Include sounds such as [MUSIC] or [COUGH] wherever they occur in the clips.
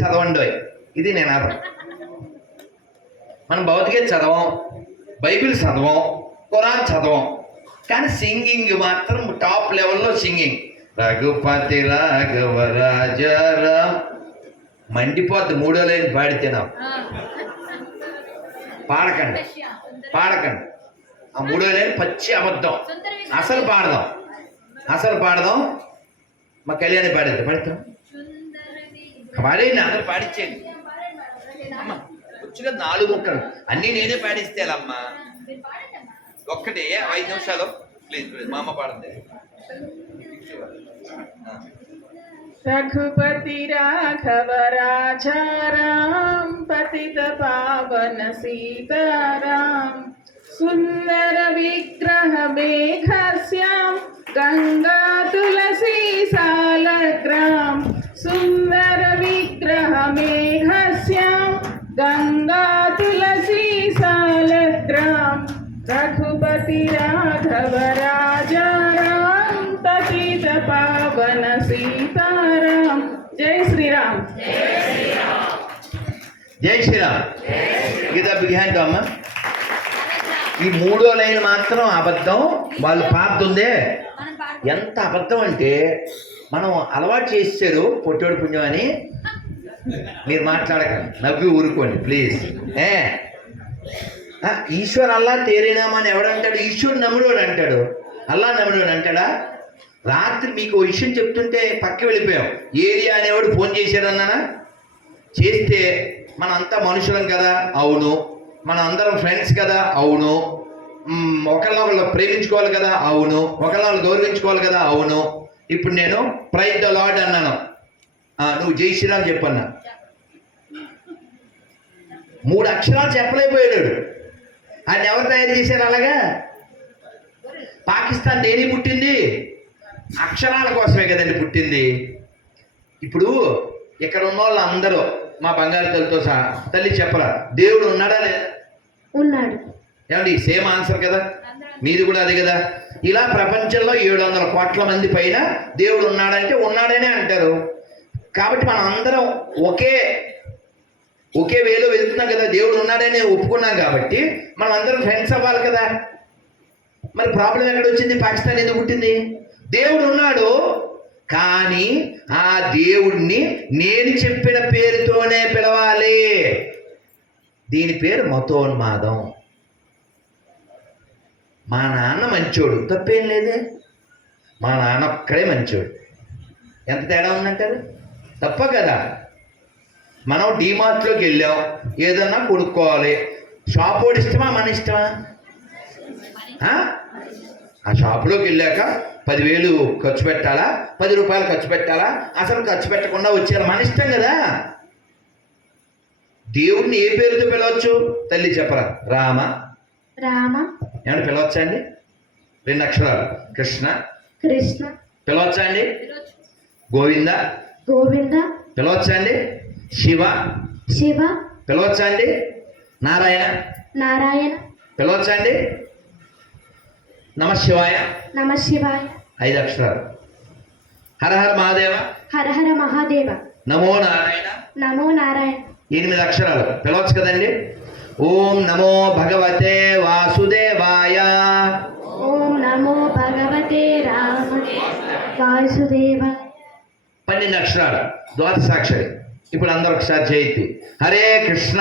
చదవండి ఇది నినాదం మనం భౌతిక చదవం బైబిల్ చదవం ఖురాన్ చదవం కానీ సింగింగ్ మాత్రం టాప్ లెవెల్లో సింగింగ్. రఘుపతి రాఘవ రాజారాం మండిపోద్ది మూడో లైన్ పాడితే పాడకండి పాడకండి. ఆ మూడో లైన్ పచ్చి అబద్ధం. అసలు పాడదాం. అసలు పాడదాం. మా కళ్యాణి పాడేది పాడతాం. పాడేయండి అందరు పాడించేయండి అమ్మ వచ్చుగా నాలుగు ముక్కలు. అన్నీ నేనే పాడిస్తే అమ్మా ఒక్కటే ఐదు నిమిషాలు. ప్లీజ్ ప్లీజ్ మా అమ్మ పాడండి. రఘుపతి రాఘవ రాజారాం పతిత పావన సీతారాం సుందర విగ్రహ మేఘస్యాం గంగా తులసీ సాలగ్రాం సుందర सुन्दर विग्रह मेघस्याम गंगा तुलसी सालग्राम रघुपति राघव राजा राम पतित पावन सीताराम जय श्री राम జై శ్రీరామ్ గీత బిహాన్ అమ్మ ఈ మూడో లైన్ మాత్రం అబద్ధం వాళ్ళు పాడుతుందే ఎంత అబద్ధం అంటే మనం అలవాటు చేసారు పొట్టోడు పుణ్యం అని మీరు మాట్లాడకండి. నవ్వి ఊరుకోండి ప్లీజ్ ఏ? ఈశ్వర్ అల్లా తేరేనామని ఎవడంటాడు? ఈశ్వర్ నమ్ముడోడు అంటాడు. అల్లా నమ్ముడోడు అంటాడా? రాత్రి మీకు ఓ విషయం చెప్తుంటే పక్క వెళ్ళిపోయాం. ఏరియా అనేవాడు ఫోన్ చేశారన్నానా చేస్తే మనంతా మనుషులం కదా? అవును. మన అందరం ఫ్రెండ్స్ కదా? అవును. మ్మ్, ప్రేమించుకోవాలి కదా? అవును. ఒకళ్ళనొకళ్ళు గౌరవించుకోవాలి కదా? అవును. ఇప్పుడు నేను ప్రైజ్ ద లాడ్ అన్నాను. నువ్వు జై శ్రీరామ్ చెప్పన్నా. మూడు అక్షరాలు చెప్పలేకపోయాడు. ఆయన ఎవరు తయారు చేశారు అలాగా? పాకిస్తాన్ దేని పుట్టింది? అక్షరాల కోసమే కదండి పుట్టింది. ఇప్పుడు ఇక్కడ ఉన్న వాళ్ళు అందరూ మా బంగారు తల్లితో సహా తల్లి చెప్పరా దేవుడు ఉన్నాడా లేదా? ఉన్నాడు. ఏమండి సేమ్ ఆన్సర్ కదా? మీది కూడా అదే కదా? ఇలా ప్రపంచంలో ఏడు వందల కోట్ల మంది పైన దేవుడు ఉన్నాడంటే ఉన్నాడనే అంటారు. కాబట్టి మనం అందరం ఒకే ఒకే వేలో వెళ్తున్నాం కదా దేవుడు ఉన్నాడని ఒప్పుకున్నాం కాబట్టి మనం అందరం ఫ్రెండ్స్ అవ్వాలి కదా. మరి ప్రాబ్లం ఎక్కడ వచ్చింది పాకిస్తాన్ ఎందుకు పుట్టింది? దేవుడు ఉన్నాడు కానీ ఆ దేవుడిని నేను చెప్పిన పేరుతోనే పిలవాలి. దీని పేరు మతోన్మాదం. మా నాన్న మంచోడు తప్పేం లేదే. మా నాన్న ఒక్కడే మంచోడు. ఎంత తేడా ఉందంటారు? తప్ప కదా మనం డీమార్ట్లోకి వెళ్ళాం. ఏదన్నా కొనుక్కోవాలి. షాప్ వాడు ఇష్టమా? మన ఇష్టమా? ఆ? ఆ? షాపులోకి వెళ్ళాక పదివేలు ఖర్చు పెట్టాలా? పది రూపాయలు ఖర్చు పెట్టాలా? అసలు ఖర్చు పెట్టకుండా వచ్చారు. మన ఇష్టం కదా. దేవుడిని ఏ పేరుతో పిలవచ్చు? తల్లి చెప్పరా. రామ. రామ. ఏమన్నా పిలవచ్చా అండి? రెండు అక్షరాలు. కృష్ణ. కృష్ణ. పిలవచ్చా అండి? గోవింద. గోవింద పిలవచ్చా అండి? శివ. శివ. పిలవచ్చా అండి? నారాయణ. నారాయణ. పిలవచ్చా అండి? నమ శివాయ నమ శివాయ ఐదు అక్షరాలు. హర హర మహాదేవ. హర హర మహాదేవ. నమో నారాయణ. నమో నారాయణ. ఎనిమిది అక్షరాలు. పిలవచ్చు కదండి? ఓం నమో భగవతే వాసుదేవాయ. ఓం నమో భగవతే రామ వాసుదేవ పన్నెండు అక్షరాలు. ద్వాదశాక్షరి. ఇప్పుడు అందరూ ఒకసారి చేయొద్దు హరే కృష్ణ.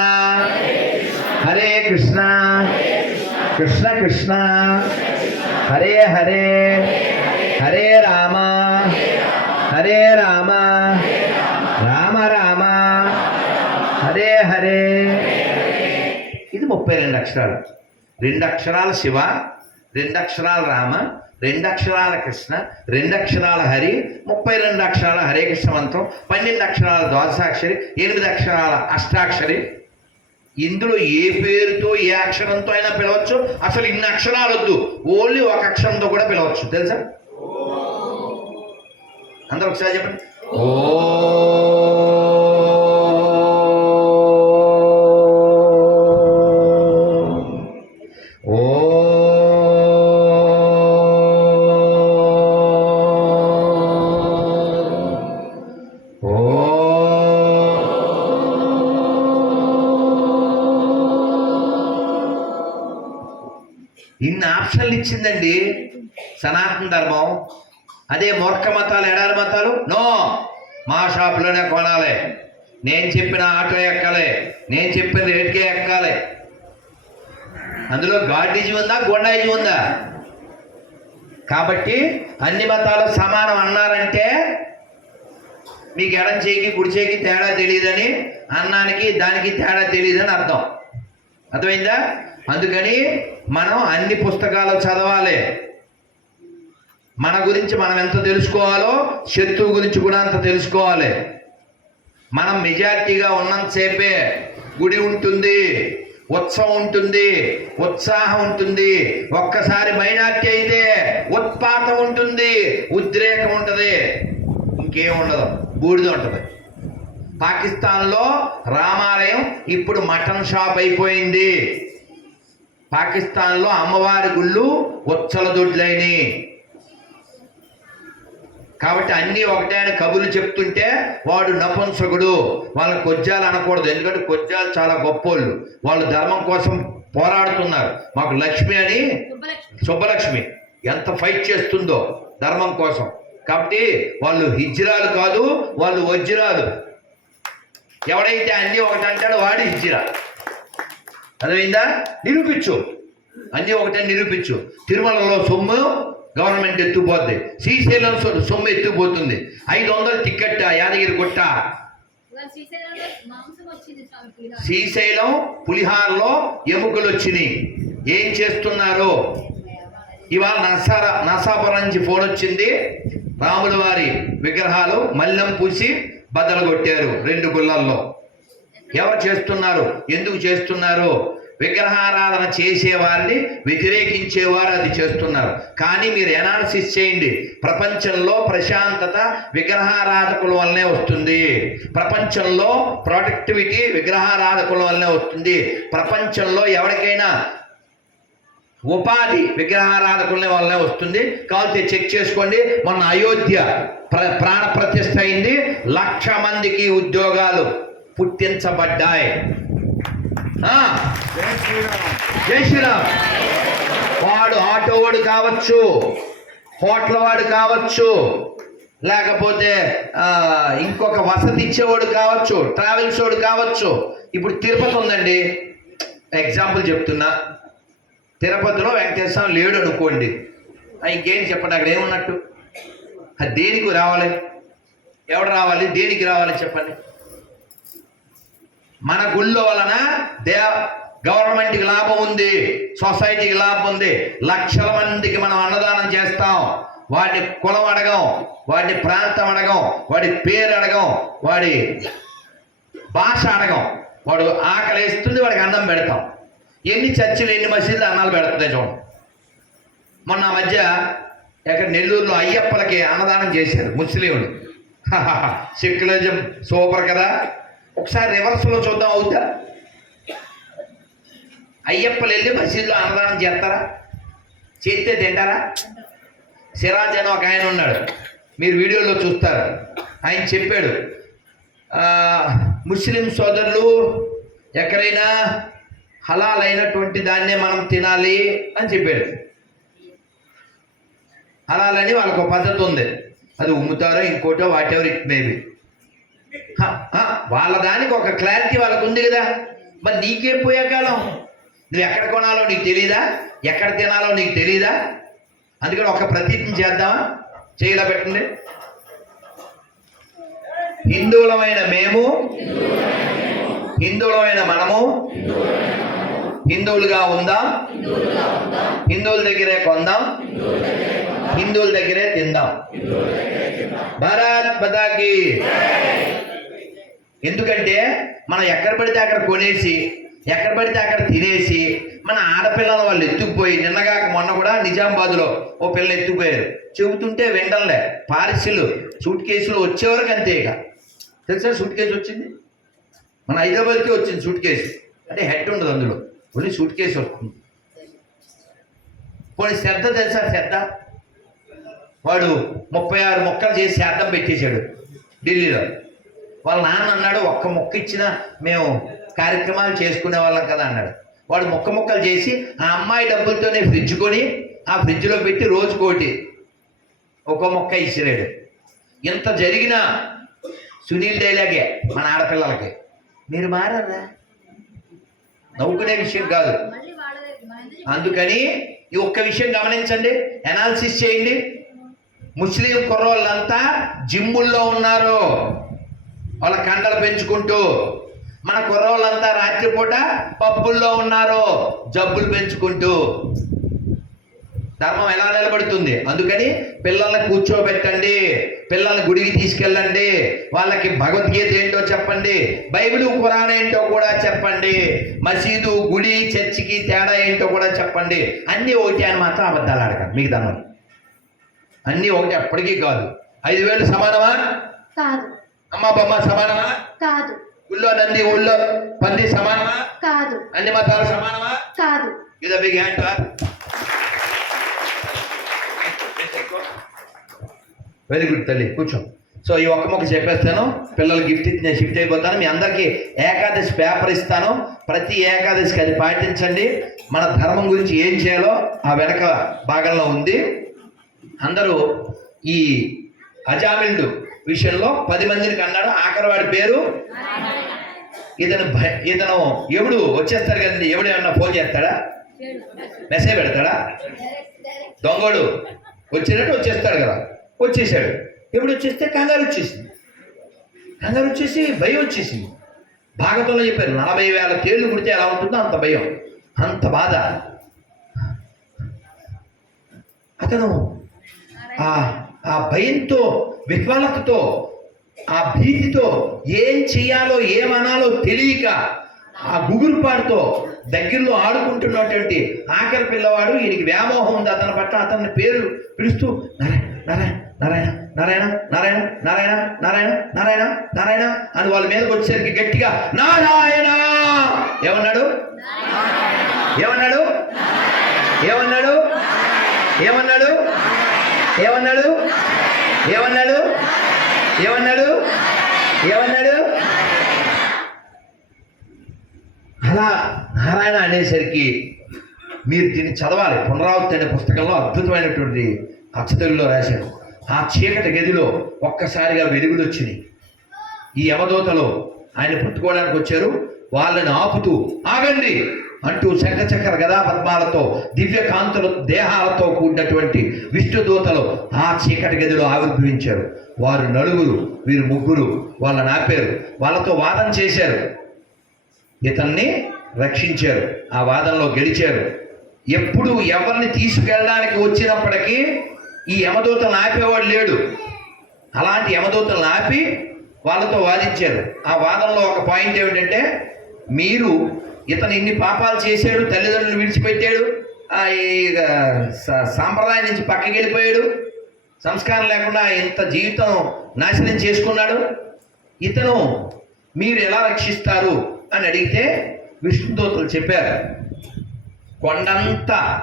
హరే కృష్ణ. కృష్ణ కృష్ణ. హరే హరే. హరే రామ. హరే రామ. రామ రామ. హరే హరే. ఇది ముప్పై రెండు అక్షరాలు. రెండు అక్షరాలు శివ రెండు అక్షరాలు రామ రెండు అక్షరాల కృష్ణ రెండు అక్షరాల హరి ముప్పై రెండు అక్షరాల హరే కృష్ణ మంత్రం పన్నెండు అక్షరాల ద్వాదశాక్షరి ఎనిమిది అక్షరాల అష్టాక్షరి. ఇందులో ఏ పేరుతో ఏ అక్షరంతో అయినా పిలవచ్చు. అసలు ఇన్ని అక్షరాలు వద్దు. ఓన్లీ ఒక అక్షరంతో కూడా పిలవచ్చు. తెలుసా? అందరూ ఒకసారి చెప్పండి. ఓ ఇచ్చిందండి సనాతన ధర్మం. అదే మూర్ఖ మతాలు ఎడారి మతాలు? నో! మా షాప్లోనే కొనాలి. నేను చెప్పిన ఆటో ఎక్కాలి. నేను చెప్పిన రేటుకే ఎక్కాలి. అందులో గాడిజీ ఉందా గొండాయిజీ ఉందా? కాబట్టి అన్ని మతాలు సమానం అన్నారంటే మీకు ఎడం చేయికి కుడి చేయికి తేడా తెలియదని అన్నానికి దానికి తేడా తెలియదని అర్థం. అర్థమైందా? అందుకని మనం అన్ని పుస్తకాలు చదవాలి. మన గురించి మనం ఎంత తెలుసుకోవాలో శత్రువు గురించి కూడా అంత తెలుసుకోవాలి. మనం మెజార్టీగా ఉన్నంతసేపే గుడి ఉంటుంది ఉత్సవం ఉంటుంది ఉత్సాహం ఉంటుంది. ఒక్కసారి మైనార్టీ అయితే ఉత్పాతం ఉంటుంది ఉద్రేకం ఉంటుంది. ఇంకేం ఉండదు బూడిద ఉంటుంది. పాకిస్తాన్లో రామాలయం ఇప్పుడు మటన్ షాప్ అయిపోయింది. పాకిస్తాన్లో అమ్మవారి గుళ్ళు ఉచ్చల దొడ్లైనవి కాబట్టి అన్నీ ఒకటే అని కబుర్లు చెప్తుంటే వాడు నపుంసకుడు. వాళ్ళని కొజ్జాలు అనకూడదు. ఎందుకంటే కొజ్జాలు చాలా గొప్పోళ్ళు. వాళ్ళు ధర్మం కోసం పోరాడుతున్నారు. మాకు లక్ష్మి అని సుబ్బలక్ష్మి. ఎంత ఫైట్ చేస్తుందో ధర్మం కోసం. కాబట్టి వాళ్ళు హిజ్రాలు కాదు వాళ్ళు వజ్రాలు. ఎవడైతే అన్నీ ఒకటి అంటాడో వాడు హిజ్రా. అర్థమైందా? నిరూపించు. అన్నీ ఒకటే నిరూపించు. తిరుమలలో సొమ్ము గవర్నమెంట్ ఎత్తుపోద్ది శ్రీశైలం సొమ్ము ఎత్తుపోతుంది ఐదు వందలు టికెట్ యాదగిరి గుట్ట. శ్రీశైలం పులిహార్లో ఎముకలు వచ్చినాయి ఏం చేస్తున్నారు? ఇవాళ నసార నసాపురం నుంచి ఫోన్ వచ్చింది. రాముల వారి విగ్రహాలు మల్లెం పూసి బద్దలు కొట్టారు రెండు గుళ్ళల్లో. ఎవరు చేస్తున్నారు? ఎందుకు చేస్తున్నారు? విగ్రహారాధన చేసేవారిని వ్యతిరేకించేవారు అది చేస్తున్నారు. కానీ మీరు ఎనాలిసిస్ చేయండి. ప్రపంచంలో ప్రశాంతత విగ్రహారాధకుల వల్లనే వస్తుంది. ప్రపంచంలో ప్రొడక్టివిటీ విగ్రహారాధకుల వల్లనే వస్తుంది. ప్రపంచంలో ఎవరికైనా ఉపాధి విగ్రహారాధకుల వల్లనే వస్తుంది. కాబట్టి చెక్ చేసుకోండి. మొన్న అయోధ్య ప్ర ప్రాణ ప్రతిష్ట అయింది. లక్ష మందికి ఉద్యోగాలు పుట్టించబడ్డాయి. ఆ, జై శ్రీరామ్. వాడు ఆటో వాడు కావచ్చు హోటల్ వాడు కావచ్చు లేకపోతే ఇంకొక వసతి ఇచ్చేవాడు కావచ్చు ట్రావెల్స్ వాడు కావచ్చు. ఇప్పుడు తిరుపతి ఉందండి. ఎగ్జాంపుల్ చెప్తున్నా. తిరుపతిలో వెంకటేశ్వర లేడు అనుకోండి. ఇంకేం చెప్పండి అక్కడ ఏమున్నట్టు? అది దేనికి రావాలి? ఎవడు రావాలి? దేనికి రావాలి చెప్పండి? మన గుళ్ళో వలన దే గవర్నమెంట్కి లాభం ఉంది సొసైటీకి లాభం ఉంది. లక్షల మందికి మనం అన్నదానం చేస్తాం. వాడి కులం అడగం వాడి ప్రాంతం అడగం వాడి పేరు అడగం వాడి భాష అడగం. వాడు ఆకలి ఇస్తుంది వాడికి అన్నం పెడతాం. ఎన్ని చర్చిలు ఎన్ని మసీదులు అన్నాలు పెడుతున్నాయి చూడండి. మొన్న మధ్య ఎక్కడ నెల్లూరులో అయ్యప్పలకి అన్నదానం చేశారు ముస్లింలు. [LAUGHS] సెక్యులరిజం సూపర్ కదా? ఒకసారి రివర్స్లో చూద్దాం అవుతా అయ్యప్పలు వెళ్ళి మసీదులో అన్నదానం చేస్తారా? చేస్తే తింటారా? సిరాజ్ అని ఒక ఆయన ఉన్నాడు. మీరు వీడియోలో చూస్తారు. ఆయన చెప్పాడు ముస్లిం సోదరులు ఎక్కడైనా హలాల్ అయినటువంటి దాన్నే మనం తినాలి అని చెప్పాడు. హలాల్ అని వాళ్ళకు ఒక పద్ధతి ఉంది. అది ఉమ్ముతారో ఇంకోటో వాట్ ఎవర్ ఇట్ మేబీ వాళ్ళ దానికి ఒక క్లారిటీ వాళ్ళకు ఉంది కదా. మరి నీకేం పోయే కాలం? నువ్వు ఎక్కడ కొనాలో నీకు తెలియదా ఎక్కడ తినాలో నీకు తెలియదా అందుకని ఒక ప్రతిజ్ఞ చేద్దామా? చేయలా పెట్టండి. హిందువులమైన మేము హిందువులమైన మనము హిందువులుగా ఉందాం హిందువుల దగ్గరే కొందాం హిందువుల దగ్గరే తిందాం. భారత్ పతాకి ఎందుకంటే మనం ఎక్కడ పడితే అక్కడ కొనేసి ఎక్కడ పడితే అక్కడ తినేసి మన ఆడపిల్లల వాళ్ళు ఎత్తుకుపోయి నిన్నగాక మొన్న కూడా నిజామాబాద్లో ఓ పిల్ల ఎత్తుకుపోయారు. చెబుతుంటే వింటలే పార్సిల్ సూట్ కేసులు వచ్చేవరకు అంతే ఇక. తెలుసా సూట్ కేసు వచ్చింది? మన హైదరాబాద్కి వచ్చింది సూట్ కేసు. అంటే హెడ్ ఉండదు అందులో. ఓన్లీ సూట్ కేసు వస్తుంది. పోనీ శ్రద్ధ తెలుసా శ్రద్ధ? వాడు ముప్పై ఆరు మొక్కలు చేసి శాతం పెట్టేశాడు ఢిల్లీలో. వాళ్ళ నాన్న అన్నాడు ఒక్క మొక్క ఇచ్చినా మేము కార్యక్రమాలు చేసుకునే వాళ్ళం కదా అన్నాడు. వాడు ముక్క ముక్కలు చేసి ఆ అమ్మాయి డబ్బులతోనే ఫ్రిడ్జ్ కొని ఆ ఫ్రిడ్జ్లో పెట్టి రోజుకోటి ఒక్కో మొక్క ఇసిరాడు ఇంత జరిగినా సునీల్ డైలాగే మన ఆడపిల్లలకి. మీరు మారారా? నవ్వుకునే విషయం కాదు. అందుకని ఈ ఒక్క విషయం గమనించండి అనాలిసిస్ చేయండి. ముస్లిం కుర్రోళ్ళంతా జిమ్ముల్లో ఉన్నారు. వాళ్ళ కండలు పెంచుకుంటూ. మన కుర్రోళ్ళంతా రాత్రిపూట పప్పుల్లో ఉన్నారు. జబ్బులు పెంచుకుంటూ. ధర్మం ఎలా నిలబడుతుంది? అందుకని పిల్లల్ని కూర్చోబెట్టండి. పిల్లల్ని గుడికి తీసుకెళ్ళండి. వాళ్ళకి భగవద్గీత ఏంటో చెప్పండి. బైబిల్ ఖురాన్ ఏంటో కూడా చెప్పండి. మసీదు గుడి చర్చికి తేడా ఏంటో కూడా చెప్పండి. అన్నీ ఒకటి అని మాత్రం అబద్ధాలు ఆడకండి. మీకు ధర్మం. అన్నీ ఒకటి ఎప్పటికీ కాదు. ఐదు వేలు సమానమా? కాదు. అమ్మ బొమ్మ సమానమా? కాదు. ఊళ్ళో నంది ఊళ్ళో పంది సమానమా? కాదు. అన్ని మతాలు సమానమా? కాదు. ఇది బిగ్ హ్యాండ్ వెరీ గుడ్ తల్లి కూర్చో. సో ఈ ఒక్క మొక్క చెప్పేస్తాను. పిల్లలు గిఫ్ట్ ఇచ్చి నేను షిఫ్ట్ అయిపోతాను. మీ అందరికీ ఏకాదశి పేపర్ ఇస్తాను. ప్రతి ఏకాదశికి అది పాటించండి. మన ధర్మం గురించి ఏం చేయాలో ఆ వెనక భాగంలో ఉంది. అందరూ ఈ అజామిల్డు విషయంలో పది మందిని కన్నాడు. ఆఖరి వాడి పేరు? ఇతను ఇతను ఎవడు? వచ్చేస్తాడు కదండి. ఎవడు ఏమన్నా ఫోన్ చేస్తాడా? మెసేజ్ పెడతాడా? దొంగడు. వచ్చేటట్టు వచ్చేస్తాడు కదా. వచ్చేసాడు. ఎప్పుడు వచ్చేస్తే కంగారు వచ్చేసింది. కంగారు వచ్చేసి భయం వచ్చేసింది. భాగవతంలో చెప్పారు నలభై వేల తేళ్ళు కుడితే ఎలా ఉంటుందో అంత భయం. అంత బాధ. అతను ఆ ఆ భయంతో విహ్వలతతో ఆ భీతితో ఏం చెయ్యాలో ఏమనాలో తెలియక ఆ గుగురుపాటుతో దగ్గరలో ఆడుకుంటున్నటువంటి ఆఖరి పిల్లవాడు ఈయనకి వ్యామోహం ఉంది. అతని పట్ల అతని పేరు పిలుస్తూ నారాయణ నారాయణ నారాయణ నారాయణ నారాయణ నారాయణ నారాయణ నారాయణ అని వాళ్ళ మీదకి వచ్చేసరికి గట్టిగా నారాయణ! ఏమన్నాడు? ఏమన్నాడు? ఏమన్నాడు? ఏమన్నాడు? ఏమన్నాడు? ఏమన్నాడు? ఏమన్నాడు? ఏమన్నాడు? అలా నారాయణ అనేసరికి మీరు దీన్ని చదవాలి. పునరావృతి అనే పుస్తకంలో అద్భుతమైనటువంటి అచ్చతెలుగులో రాశారు. ఆ చీకటి గదిలో ఒక్కసారిగా వెలుగులు వచ్చినాయి. ఈ యమదూతలో ఆయన పుట్టుకోవడానికి వచ్చారు. వాళ్ళని ఆపుతూ ఆగండి! అంటూ శంఖచక్ర గదా పద్మాలతో దివ్య కాంతుల దేహాలతో కూడినటువంటి విష్ణుదూతలు ఆ చీకటి గదిలో ఆవిర్భవించారు. వారు నలుగురు వీరు ముగ్గురు వాళ్ళని ఆపారు. వాళ్ళతో వాదన చేశారు. ఇతన్ని రక్షించారు. ఆ వాదనలో గెలిచారు. ఎప్పుడు ఎవరిని తీసుకెళ్ళడానికి వచ్చినప్పటికీ ఈ యమదూతలను ఆపేవాడు లేడు. అలాంటి యమదూతలను ఆపి వాళ్ళతో వాదించారు. ఆ వాదనలో ఒక పాయింట్ ఏమిటంటే మీరు ఇతను ఇన్ని పాపాలు చేశాడు తల్లిదండ్రులు విడిచిపెట్టాడు ఆ ఈ సాంప్రదాయం నుంచి పక్కకి వెళ్ళిపోయాడు. సంస్కారం లేకుండా ఇంత జీవితం నాశనం చేసుకున్నాడు. ఇతను మీరు ఎలా రక్షిస్తారు అని అడిగితే విష్ణుదూతలు చెప్పారు. కొండంత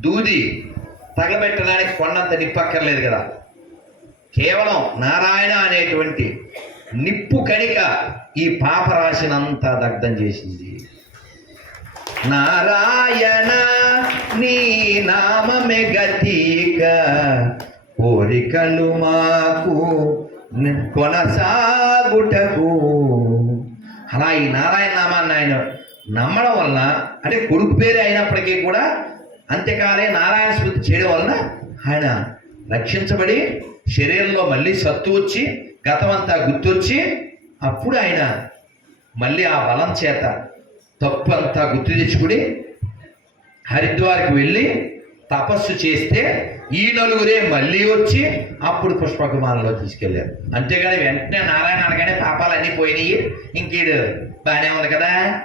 దూది తగలబెట్టడానికి కొండంత నిప్పక్కర్లేదు కదా. కేవలం నారాయణ అనేటువంటి నిప్పు కణిక ఈ పాపరాశినంతా దగ్ధం చేసింది. నారాయణ నీ నామమే గతిక. కోరికలు మాకు కొనసాగుటకు. అలా ఈ నారాయణ నామాన్ని ఆయన నమ్మడం వలన అంటే కొడుకు పేరు అయినప్పటికీ కూడా అంత్యకాలే నారాయణ స్మృతి చేయడం వలన ఆయన రక్షించబడి శరీరంలో మళ్ళీ సత్తు వచ్చి గతమంతా గుర్తొచ్చి అప్పుడు ఆయన మళ్ళీ ఆ బలం చేత తప్పు అంతా గుర్తు తెచ్చుకుని హరిద్వార్కి వెళ్ళి తపస్సు చేస్తే ఈ నలుగురే మళ్ళీ వచ్చి అప్పుడు పుష్పకుమారంలో తీసుకెళ్ళారు. అంతేగాని వెంటనే నారాయణ అనగానే పాపాలన్నీ పోయినాయి. ఇంకీడు బాగానే ఉంది కదా?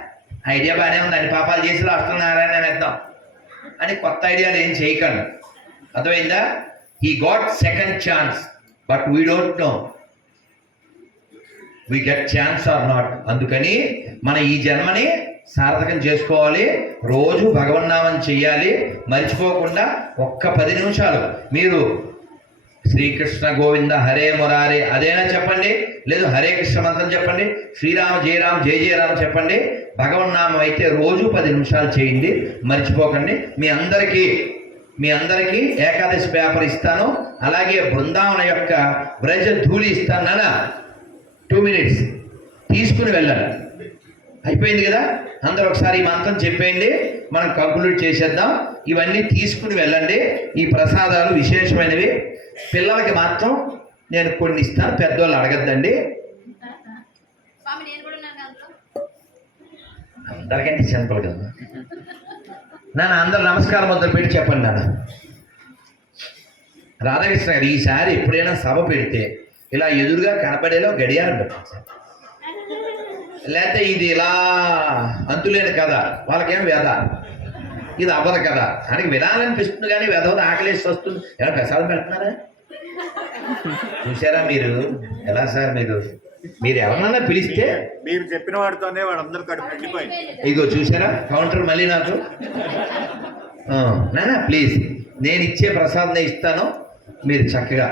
ఐడియా బాగానే ఉంది. అన్ని పాపాలు చేసి రాష్ట్రం నారాయణ వేద్దాం అని కొత్త ఐడియాలు ఏం చేయకండి. అర్థమైందా? He got second chance but we don't know we get chance or not అందుకని మన ఈ జన్మని సార్థకం చేసుకోవాలి. రోజు భగవన్నామం చెయ్యాలి. మర్చిపోకుండా ఒక్క పది నిమిషాలు మీరు శ్రీకృష్ణ గోవింద హరే మురారే అదేనా చెప్పండి? లేదు హరే కృష్ణ మంత్రం చెప్పండి. శ్రీరామ జయరామ్ జయ జయరామ్ చెప్పండి. భగవన్నామం అయితే రోజు పది నిమిషాలు చేయండి. మర్చిపోకండి. మీ అందరికీ మీ అందరికీ ఏకాదశి పేపర్ ఇస్తాను. అలాగే బృందావన యొక్క వ్రజ ధూళి ఇస్తాను. నానా టూ మినిట్స్. తీసుకుని వెళ్ళండి. అయిపోయింది కదా? అందరూ ఒకసారి ఈ మంత్రం చెప్పేయండి. మనం కంక్లూడ్ చేసేద్దాం. ఇవన్నీ తీసుకుని వెళ్ళండి. ఈ ప్రసాదాలు విశేషమైనవి. పిల్లలకి మాత్రం నేను కొన్ని ఇస్తాను పెద్దవాళ్ళు అడగద్దండి. అందరికంటే సింపుల్ కదా నాన్న అందరు నమస్కారం మొదలు పెట్టి చెప్పండి నాన్న. రాధాకృష్ణ గారు ఈసారి ఎప్పుడైనా సభ పెడితే ఇలా ఎదురుగా కనపడేలా గడియారం పెట్టండి సార్. లేకపోతే ఇది ఇలా అంతులేని కథ. వాళ్ళకేం వ్యధ ఇది అవ్వదు కదా అని వినాలనిపిస్తుంది కానీ వ్యధవది ఆకలేసి వస్తుంది. ఎలా ప్రసాదం పెడుతున్నారా? చూసారా మీరు? ఎలా సార్ మీరు? మీరు ఎవరన్నా పిలిస్తే? మీరు చెప్పిన వాడితోనే వాడందరూ కడుపు నిండిపోయింది. ఇగో చూసారా కౌంటర్ మళ్ళీ నాకు. నానా ప్లీజ్. నేను ఇచ్చే ప్రసాదం ఇస్తాను. మీరు చక్కగా.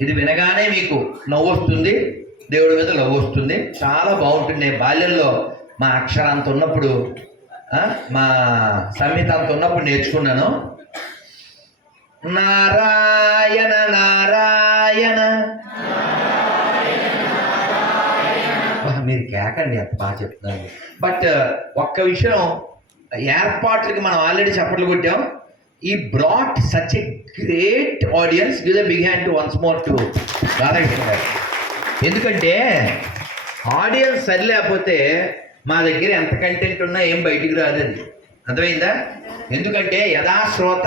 ఇది వినగానే మీకు నవ్వు వస్తుంది దేవుడి మీద లవ్ వస్తుంది. చాలా బాగుంటుంది. నేను బాల్యంలో మా అక్షరాంత ఉన్నప్పుడు మా సంహిత అంత ఉన్నప్పుడు నేర్చుకున్నాను. నారాయణ నారాయణ. మీరు కేకండి అంత బాగా చెప్తున్నారు. బట్ ఒక్క విషయం ఏర్పాట్లకి మనం ఆల్రెడీ చప్పట్లు కొట్టాం. ఈ brought such a great audience give the big hand to once more to Radhakrishna garu. ఎందుకంటే ఆడియన్స్ సరి లేకపోతే మా దగ్గర ఎంత కంటెంట్ ఉన్నా ఏం బయటికి రాదు అది. అర్థమైందా? ఎందుకంటే యథా శ్రోత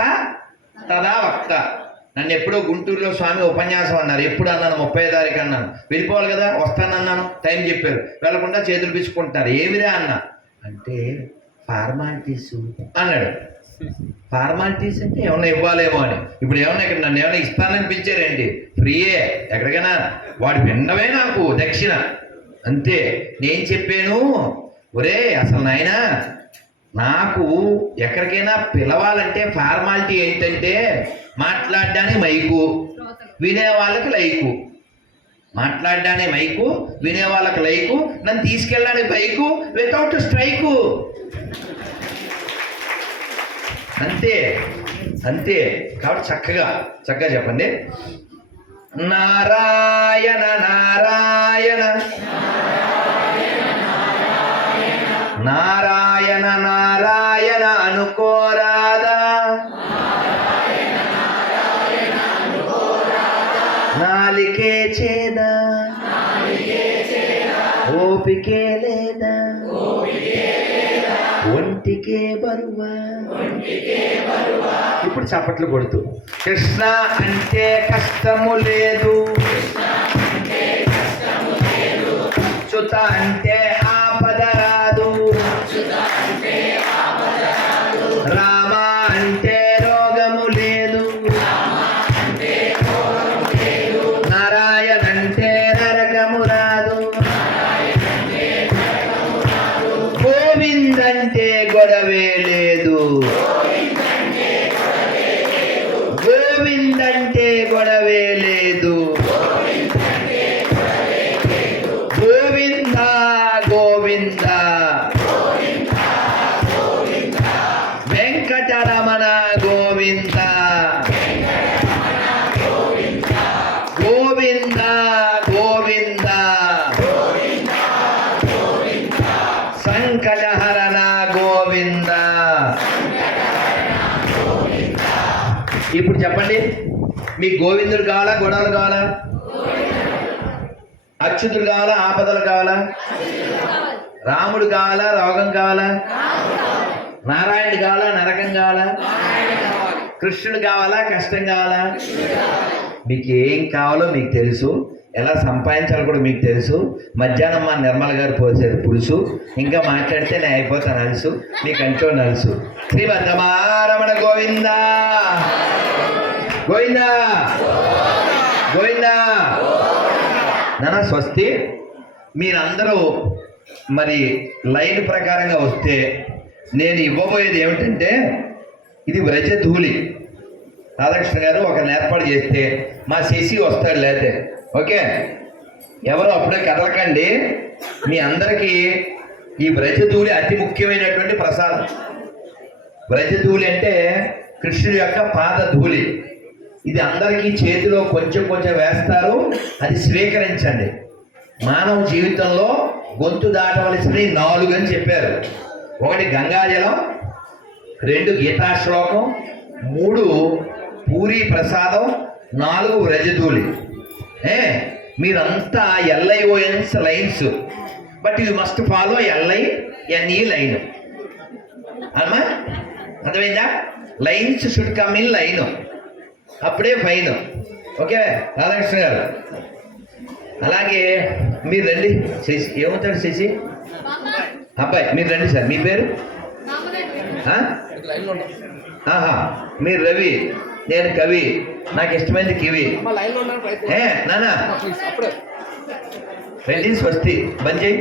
తదా వక్త. నన్ను ఎప్పుడో గుంటూరులో స్వామి ఉపన్యాసం అన్నారు. ఎప్పుడు అన్నాను? ముప్పై తారీఖు అన్నాను. వెళ్ళిపోవాలి కదా? వస్తానన్నాను. టైం చెప్పారు. వెళ్ళకుండా చేతులు పిచ్చుకుంటున్నారు. ఏమిరా అన్న? అంటే ఫార్మాలిటీస్. అన్నాడు. ఫార్మాలిటీస్ అంటే ఏమన్నా ఇవ్వాలేమో అని. ఇప్పుడు ఏమన్నా ఇక్కడ నన్ను ఏమైనా ఇస్తానని పిలిచారేంటి ఫ్రీయే ఎక్కడికైనా? వాడి విన్నవే నాకు దక్షిణ. అంతే నేను చెప్పాను. ఒరే అసలు నాయనా నాకు ఎక్కడికైనా పిలవాలంటే ఫార్మాలిటీ ఏంటంటే మాట్లాడడానికి మైకు వినే వాళ్ళకి లైకు. మాట్లాడడానికి మైకు వినే వాళ్ళకి లైకు నన్ను తీసుకెళ్ళడానికి బైకు వితౌట్ స్ట్రైకు అంతే అంతే. కాబట్టి చక్కగా చక్కగా చెప్పండి. నారాయణ నారాయణ. నారాయణ నారాయణ అనుకోరాదా నాలికే చేదా. ఓపికే లేదా. ఒంటికే బరువా. ఇప్పుడు చప్పట్లు కొడుతూ కృష్ణ అంటే కష్టము లేదు. చుత అంటే గోవింద. ఇప్పుడు చెప్పండి మీ గోవిందుడు కావాలా గొడవలు కావాలా? అచ్యుతుడు కావాలా ఆపదలు కావాలా? రాముడు కావాలా రోగం కావాలా? నారాయణుడు కావాలా నరకం కావాలా? కృష్ణుడు కావాలా కష్టం కావాలా? మీకు ఏం కావాలో మీకు తెలుసు. ఎలా సంపాదించాలో కూడా మీకు తెలుసు. మధ్యాహ్నం మా నిర్మల గారు పోసేది పులుసు. ఇంకా మాట్లాడితే నేను అయిపోతాను అలుసు మీకు కంట్లో నలుసు. శ్రీమద్దమారమణ గోవిందా. గోవిందా. గోవిందా. నానా స్వస్తి. మీరందరూ మరి లైన్ ప్రకారంగా వస్తే నేను ఇవ్వబోయేది ఏమిటంటే ఇది వ్రజ ధూళి రాధాకృష్ణ గారు ఒక ఏర్పాటు చేస్తే మా శశి వస్తాడు లేతే. ఓకే. ఎవరు అప్పుడే కదలకండి. మీ అందరికీ ఈ వ్రజధూళి అతి ముఖ్యమైనటువంటి ప్రసాదం. బ్రజధూళి అంటే కృష్ణుడి యొక్క పాద ధూళి. ఇది అందరికీ చేతిలో కొంచెం కొంచెం వేస్తారు. అది స్వీకరించండి. మానవ జీవితంలో గొంతు దాటవలసినవి నాలుగు అని చెప్పారు. ఒకటి గంగాజలం రెండు గీతాశ్లోకం మూడు పూరి ప్రసాదం నాలుగు వ్రజధూళి మీరంతా lions lines. But you must follow L I N E line. అమ్మా అర్థమైందా? Lines should come in line అప్పుడే ఫైన్ ఓకే రాధాకృష్ణ గారు. అలాగే మీరు రండి. శశి ఏమవుతాడు శశి? అబ్బాయి మీరు రండి సార్. మీ పేరు? మీరు రవి. నేను కవి. నాకు ఇష్టమైనది కివి నానా? రండి స్వస్తి బంద్ చేయి.